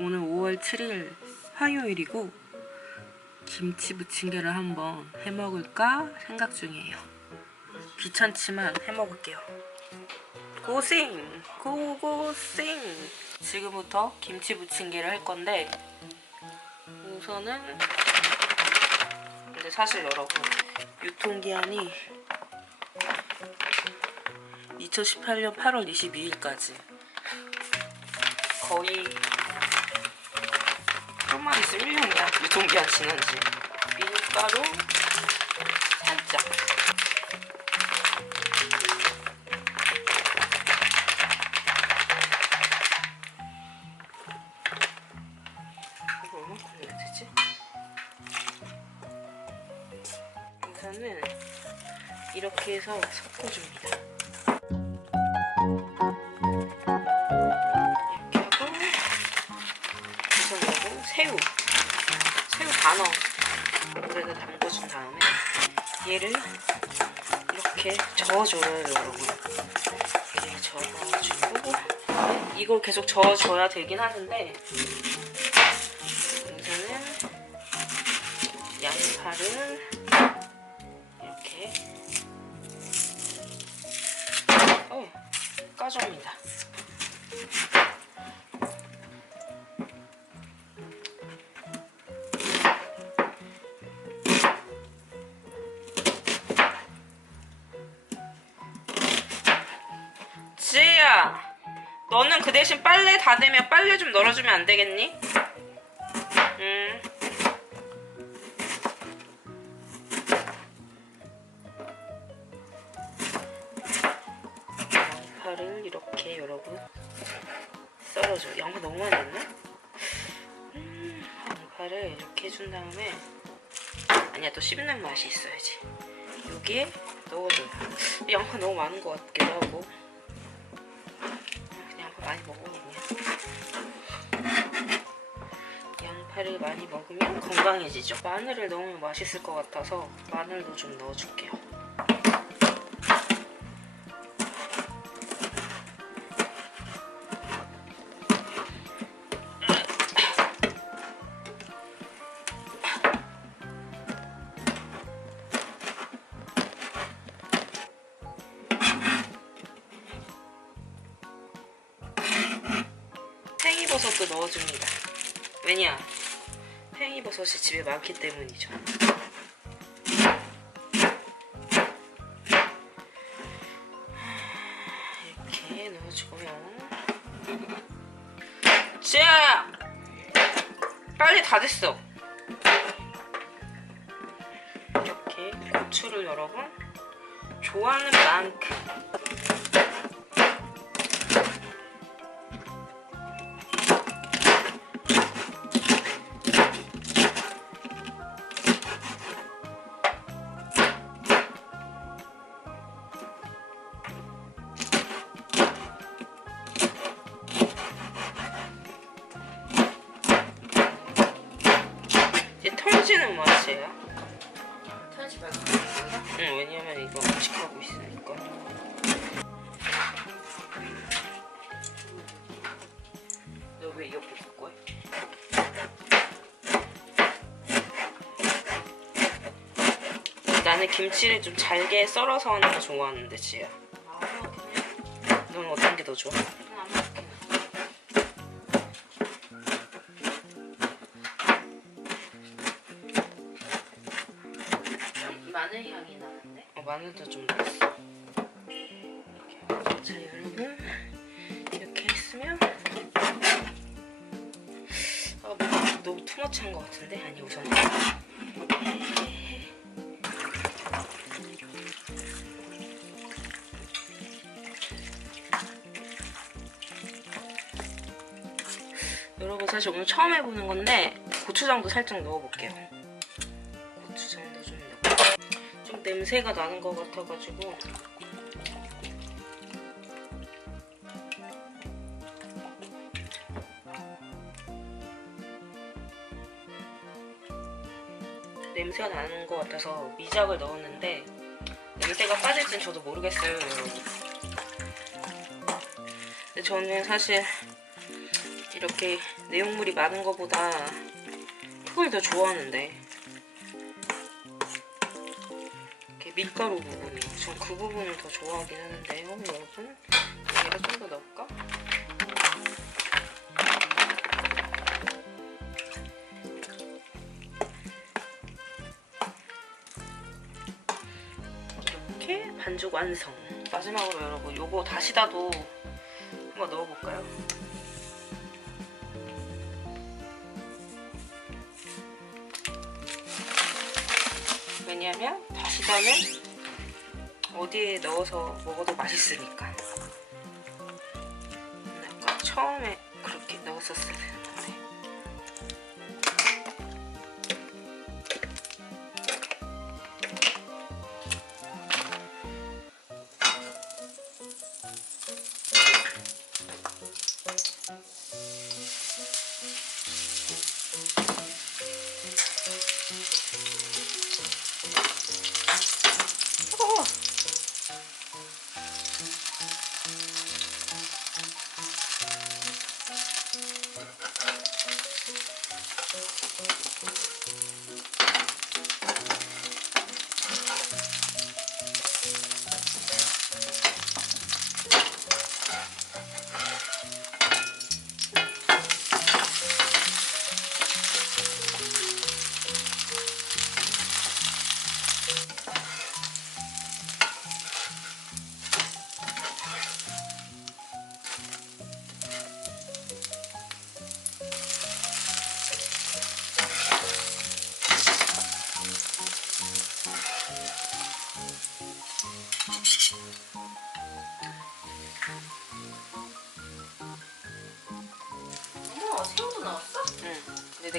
오늘 5월 7일 화요일이고 김치 부침개를 한번 해먹을까 생각 중이에요. 귀찮지만 해먹을게요. 고생! 고고생! 지금부터 김치 부침개를 할 건데 우선은 근데 사실 여러분 유통기한이 2018년 8월 22일까지 거의 좀만 있으면 1년이야 유통기한 지난지. 밀가루 살짝. 이거 얼마큼 넣어야 되지? 우선은 이렇게 해서 섞어줍니다 얘를 이렇게 저어줘요 여러분. 이렇게 저어주고. 이걸 계속 저어줘야 되긴 하는데 너는 그 대신 빨래 다 되면 빨래 좀 널어주면 안 되겠니? 음. 양파를 이렇게 여러분 썰어줘. 양파 너무 많이 넣나? 음, 양파를 이렇게 해준 다음에 아니야 또 씹는 맛이 있어야지. 여기에 넣어줘요. 양파 너무 많은 것 같기도 하고. 많이 먹으면 건강해지죠. 마늘을 넣으면 맛있을 것 같아서 마늘도 좀 넣어줄게요. 버섯이 집에 많기 때문이죠. 이렇게 넣어주고요. 지아야! 빨리 다 됐어. 이렇게 고추를 여러분 좋아하는 만큼 맛이에요. 털지 말고 응, 왜냐면 이거 음식하고 있으니까. 너왜볼 거야? 나는 김치를 좀 잘게 썰어서 하는 거 좋아하는데 지야. 아무 그냥 넌 어떤 게 더 좋아? 그냥 아무렇게 마늘도 좀 넣었어. 자 여러분 이렇게 했으면 아 너무 투머치한 것 같은데 아니 우선 여러분 사실 오늘 처음 해보는 건데 고추장도 살짝 넣어볼게요. 냄새가 나는 것 같아가지고. 냄새가 나는 것 같아서 미작을 넣었는데 냄새가 빠질진 저도 모르겠어요. 여러분 근데 저는 사실 이렇게 내용물이 많은 것보다 그걸 더 좋아하는데 밀가루 부분이 전그 부분을 더 좋아하긴 하는데요 여러분 얘가 좀 더 넣을까? 이렇게 반죽 완성 마지막으로 여러분 요거 다시다도 한번 넣어볼까요? 왜냐면 다시다는 어디에 넣어서 먹어도 맛있으니까 아까 처음에 감사합니다.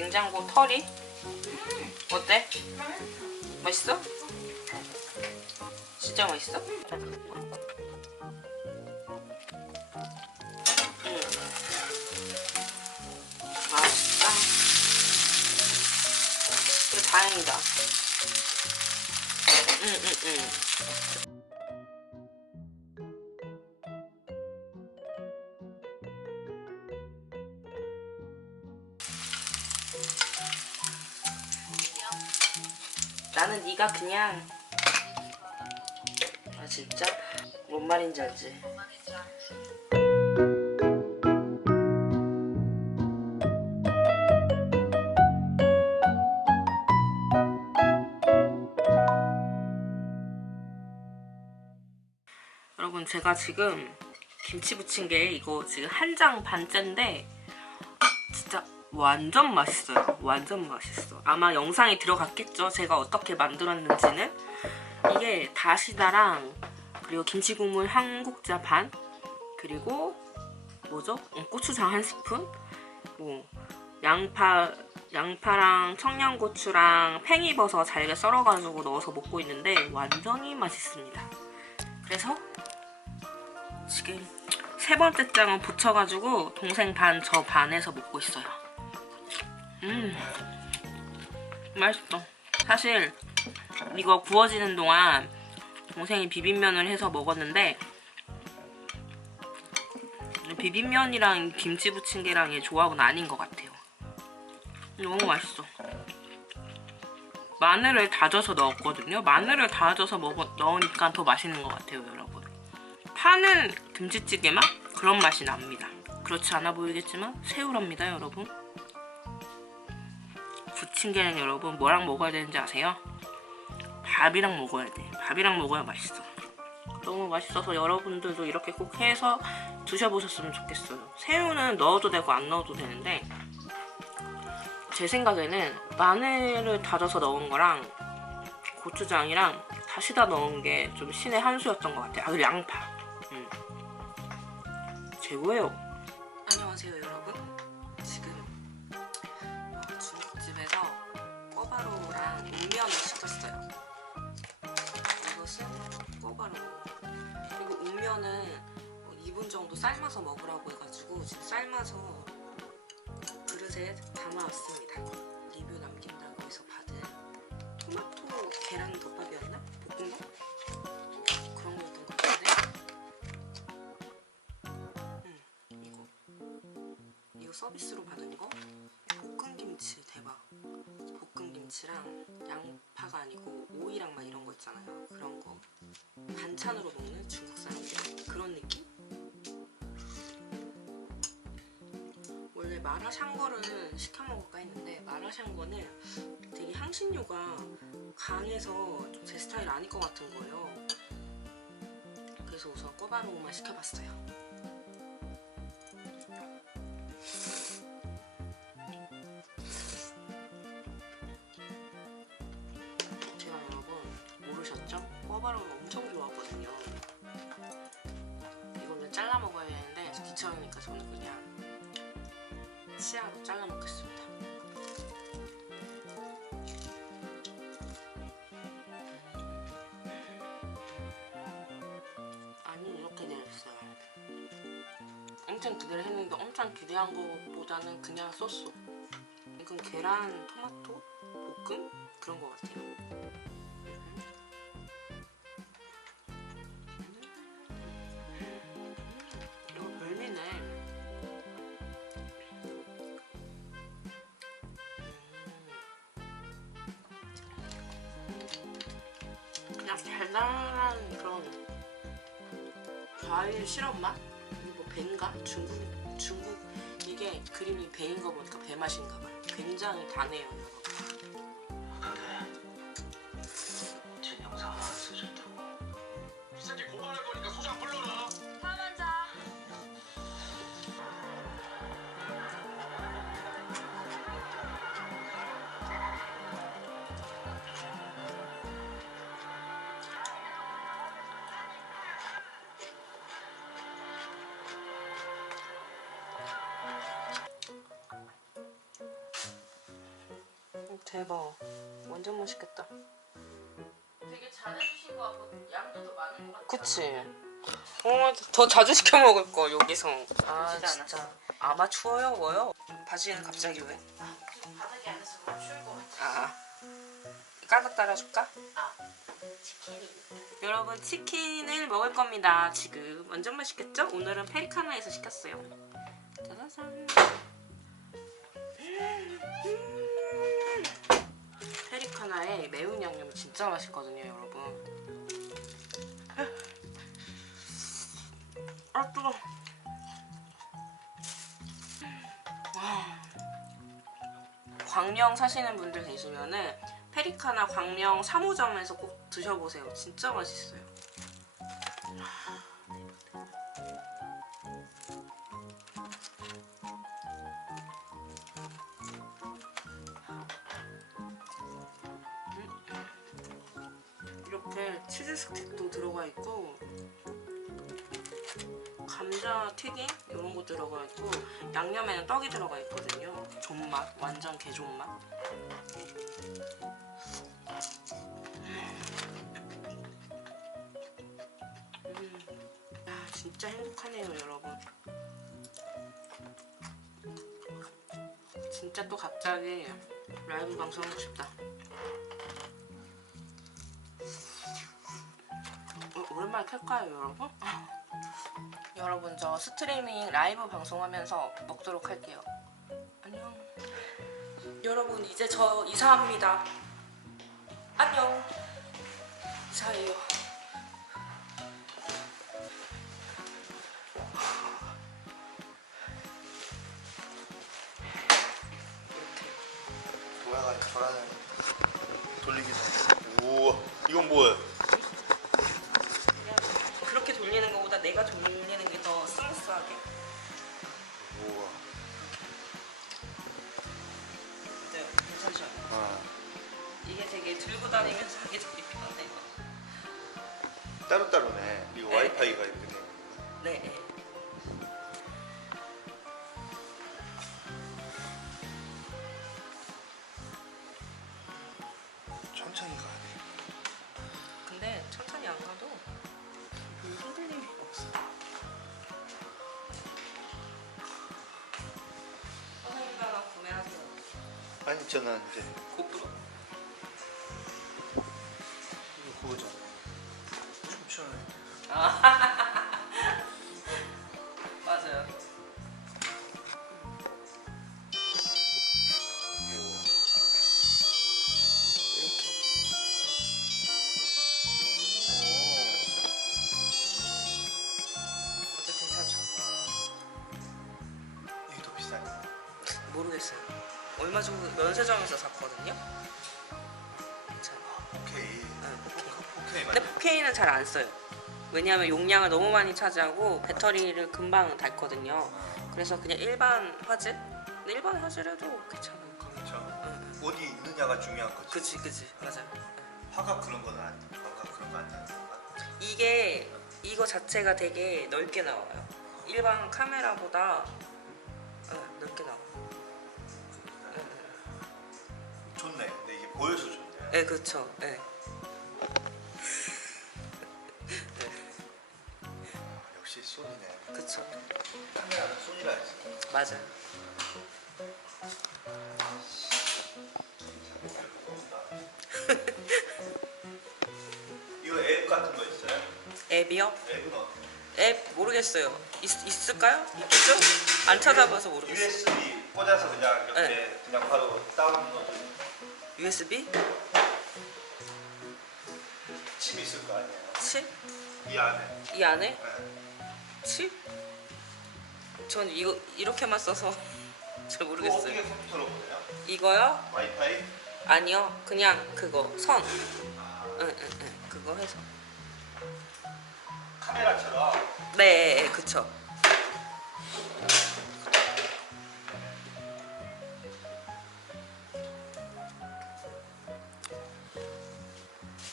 냉장고 털이 어때? 맛있어? 진짜 맛있어? 그래 다행이다. 응, 응, 응. 그냥 아 진짜 뭔 말인지 알지? 여러분 제가 지금 김치 부친 게 이거 지금 한 장 반째인데 완전 맛있어요. 완전 맛있어. 아마 영상에 들어갔겠죠. 제가 어떻게 만들었는지는. 이게 다시다랑 그리고 김치 국물 한 국자 반 그리고 뭐죠? 음, 고추장 한 스푼 뭐 양파 양파랑 청양고추랑 팽이버섯 잘게 썰어가지고 넣어서 먹고 있는데 완전히 맛있습니다. 그래서 지금 세 번째 장은 붙여가지고 동생 반 저 반에서 먹고 있어요. 음 맛있어. 사실 이거 구워지는 동안 동생이 비빔면을 해서 먹었는데 비빔면이랑 김치 부침개랑 의 조합은 아닌 것 같아요. 너무 맛있어. 마늘을 다져서 넣었거든요. 마늘을 다져서 먹어, 넣으니까 더 맛있는 것 같아요, 여러분. 파는 김치찌개 맛? 그런 맛이 납니다. 그렇지 않아 보이겠지만 새우랍니다, 여러분. 부침개는 여러분 뭐랑 먹어야 되는지 아세요? 밥이랑 먹어야 돼. 밥이랑 먹어야 맛있어. 너무 맛있어서 여러분들도 이렇게 꼭 해서 드셔보셨으면 좋겠어요. 새우는 넣어도 되고 안 넣어도 되는데 제 생각에는 마늘을 다져서 넣은 거랑 고추장이랑 다시다 넣은 게 좀 신의 한 수였던 것 같아요. 아 그리고 양파. 음. 최고예요. 꿔바로우. 그리고 우면은 2분 정도 삶아서 먹으라고 해가지고 지금 삶아서 그릇에 담아왔습니다. 리뷰 남긴다고 해서 받은 토마토 계란 덮밥이었나? 볶음밥? 그런 거였던 것 같은데. 음, 이거 이거 서비스로 받은 거 볶은 김치 대박 볶은 김치랑 양파가 아니고 오이랑 막 이런 거 있잖아요 그런 거 반찬으로 먹는 중국 사람들? 그런 느낌? 원래 마라샹궈를 시켜 먹을까 했는데 마라샹궈는 되게 향신료가 강해서 좀제 스타일 아닐 것 같은 거예요. 그래서 우선 꼬바로우만 시켜봤어요 엄청 기대를 했는데 엄청 기대한 것보다는 그냥 소스. 이건 계란, 토마토, 볶음 그런 것 같아요. 이거 별미네. 그냥 달달한 그런 과일 시럽 맛? 배인가? 중국 중국 이게 그림이 배인 거 보니까 배 맛인가 봐요. 굉장히 다네요, 대박. 완전 맛있겠다. 되게 잘해주신 거 같고 양도 더 많은 것 같아요. 그치? 어, 더 자주 시켜 먹을 거 여기서. 아 그러지도 진짜 않았어. 아마 추워요, 뭐요? 바지는 갑자기 왜? 바닥에 앉아서 너무 추울 것 같아. 아 까딱 따라줄까? 아 치킨이. 여러분 치킨을 먹을 겁니다. 지금 완전 맛있겠죠? 오늘은 페리카나에서 시켰어요. 진짜 맛있거든요, 여러분. 아 뜨거. 와. 광명 사시는 분들 계시면은 페리카나 광명 3호점에서 꼭 드셔보세요. 진짜 맛있어요. 완전 개존맛. 아, 진짜 행복하네요, 여러분. 진짜 또 갑자기 라이브 방송하고 싶다. 어, 오랜만에 켤까요, 여러분? 여러분, 저 스트리밍 라이브 방송하면서 먹도록 할게요. 여러분, 이제 저 이사합니다. 안녕. 이사해요. 돌아가니 돌아가니 돌리기 전에 저는 이제 고프로? 이거 그거잖아 춤추는 애. 맞아 세점에서 샀거든요. 오케이. 네, 오케이 근데 4K는 잘 안 써요. 왜냐하면 용량을 너무 많이 차지하고 배터리를 금방 닳거든요. 그래서 그냥 일반 화질? 근데 일반 화질에도 괜찮아요. 그렇죠. 어디 있느냐가 중요한 거지. 그치 그치 맞아요. 화각 그런 거는 안, 화각 그런 거안 되는 건가? 이게 이거 자체가 되게 넓게 나와요. 일반 카메라보다 보여서 좋네. 네, 그렇죠. 네. 아, 역시 소니네. 그렇죠. 카메라는 소니라 했어. 맞아요. 이거 앱 같은 거 있어요? 앱이요? 앱은 어때? 앱 모르겠어요. 있, 있을까요? 있겠죠? 안 찾아봐서 모르겠어요. USB 꽂아서 그냥 이렇게 네. 그냥 바로 다운로드 USB? 칩 있을 거 아니에요? 칩? 이 안에. 이 안에 네. 칩? 전 이거 이렇게만 써서 잘 그거 모르겠어요. 어떻게 컴퓨터로 보내요? 이거요? 와이파이? 아니요. 그냥 그거 선. 아, 응, 응, 응. 그거 해서. 카메라처럼 네, 그쵸.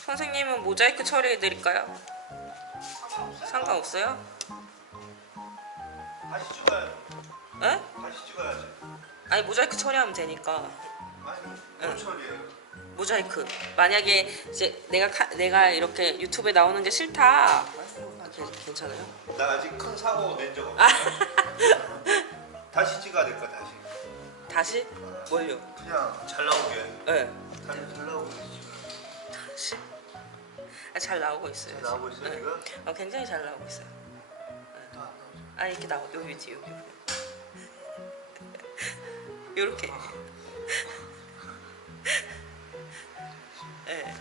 선생님은 모자이크 처리해 드릴까요? 상관없어요? 다시 찍어야 에? 다시 찍어야지. 아니 모자이크 처리하면 되니까 아니 응. 뭘 처리해요? 모자이크 만약에 이제 내가 카, 내가 이렇게 유튜브에 나오는 게 싫다 아, 괜- 괜찮아요? 나 아직 큰 사고 낸적 아. 없어. 다시 찍어야 될거 다시. 다시? 뭘요? 그냥 잘 나오게. 네 잘, 잘 있지. 다시? 아, 잘 나오고 있어요 잘 나오고 있어 네. 지금? 어, 굉장히 잘 나오고 있어요 나오지. 아 이렇게 나와 여기 있지 여기 요렇게 예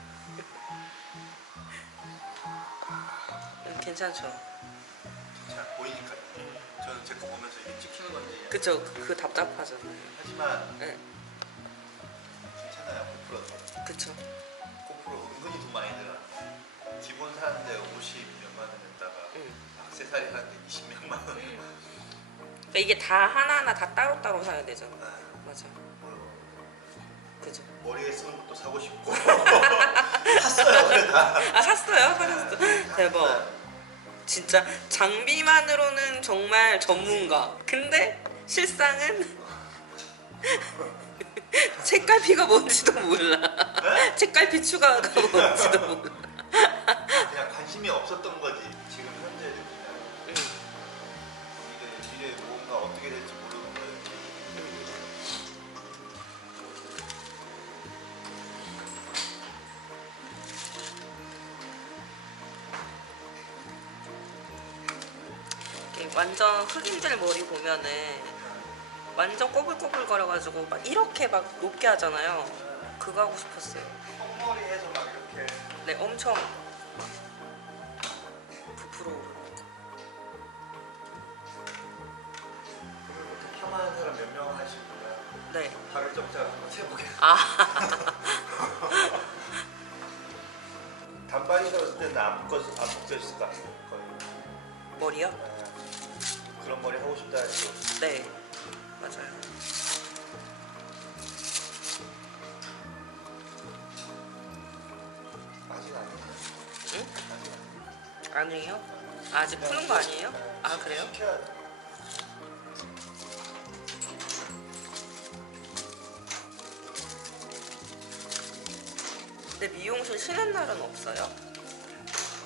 음, 괜찮죠 잘 보이니까. 저는 제 거 보면서 이게 찍히는 건지. 그쵸 그, 그 답답하잖아요 하지만 예 괜찮아요. 고프로. 그쵸 고프로 은근히 돈 많이 들어. 기본 사는데 50몇만 원 냈다가 응. 액세서리 사는데 20몇만 원. 그러니까 이게 다 하나하나 다 따로따로 사야 되잖아 아, 맞아 뭐 그죠 머리에 쓰는 것도 사고 싶고. 샀어요. 그래 다. 아 샀어요 사셨어 대박 진짜 장비만으로는 정말 전문가. 근데 실상은 책갈피가 뭔지도 몰라. 책갈피 추가가 뭔지도 몰라. 그냥 관심이 없었던 거지. 지금 현재 그냥 응. 미래 미래 뭔가 어떻게 될지 모르는 거였지. 이렇게 완전 흑인들 머리 보면은 완전 꼬불꼬불 거려가지고 막 이렇게 막 높게 하잖아요. 그거 하고 싶었어요. 네, 엄청 부풀어 오르는 거. 파마한 사람 몇 명 하신 거야? 네. 발을 접자 한번 세보겠습니다. 아, 단발이 들었을 때는 안 묶었 안 묶였을 것 같아. 거의. 머리요? 아, 그런 머리 하고 싶다 해서 네. 맞아요. 아직 아니에요? 아직 푸는 거 아니에요? 아, 그래요? 근데 미용실 쉬는 날은 없어요?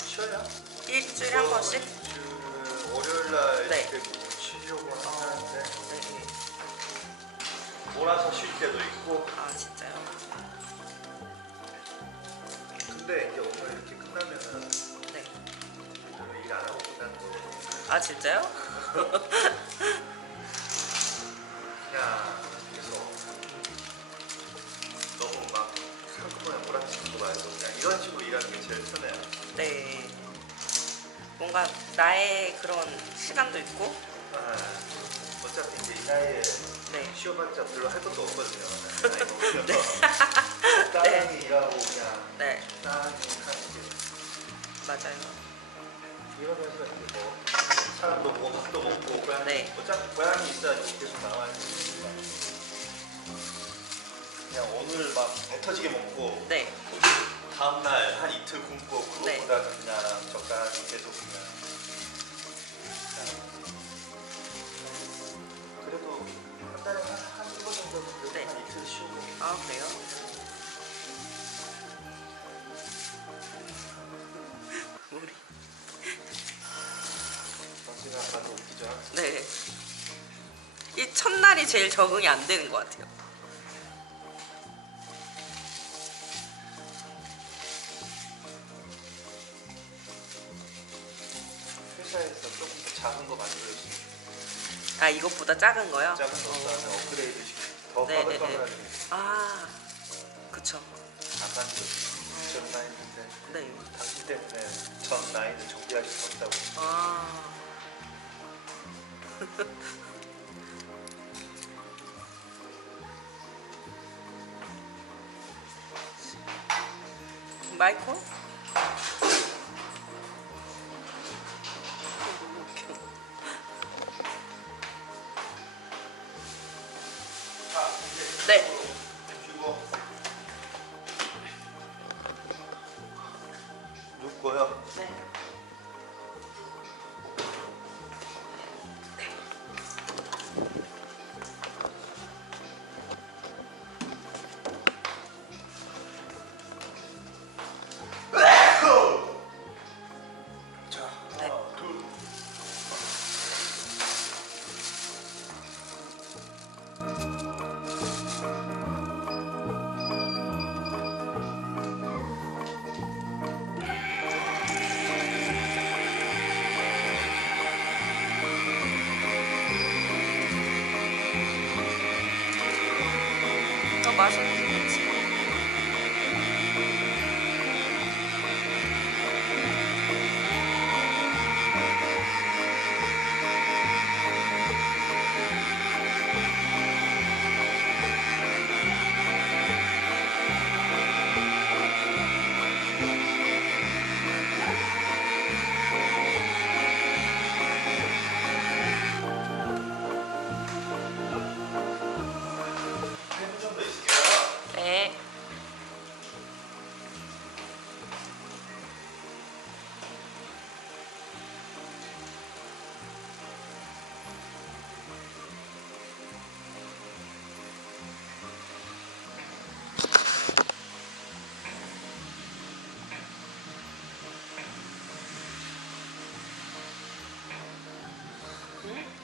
쉬어야? 일주일에 한 번씩? 그 월요일 날 네. 쉬려고 하는데 네. 몰아서 쉴 때도 있고 아, 진짜요? 근데 이제 아, 진짜요? 그냥 계속 너무 막 한꺼번에 몰아치는 거 말고 그냥 이런 식으로 일하는 게 제일 편해요 네. 뭔가 나의 그런 시간도 있고, 아, 뭐 어차피 이제 이 나이에 네. 쉬어봤자 별로 할 것도 없거든요. 나이 먹으면 적당 터지게 먹고 네, 다음날 한 이틀 굶고 네. 그거보다 그냥 적당히 계속 그냥 그래도 한 달에 한한 이거 정도는 그래도 네. 한 이틀 쉬고 아 그래요? 우리 당신이 아까도 웃기죠? 네. 이 첫날이 제일 적응이 안 되는 것 같아요. 작은 거 만들어주면 아 이것보다 작은 거요? 작은 거 다음에 업그레이드 시키고 더 네, 네, 빠글빠글하게 아, 그쵸. 안 만들어주고 전 나이인데 네. 당신 때문에 전 나이는 정비할 수 없다고 아. 마이콜? 눕고요 네.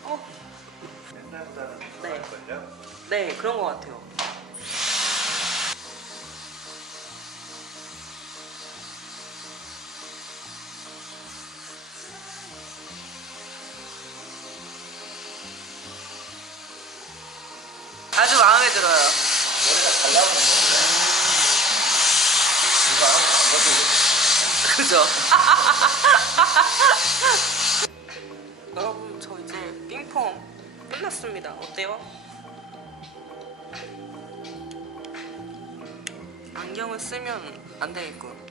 어, 옛날보다는 네. 나을걸요? 네, 그런 것 같아요. 아주 마음에 들어요. 머리가 잘 나오는 이거 안 그죠? 끝났습니다. 어때요? 안경을 쓰면 안 되겠군.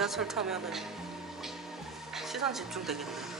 지하철 타면은 시선 집중 되겠네.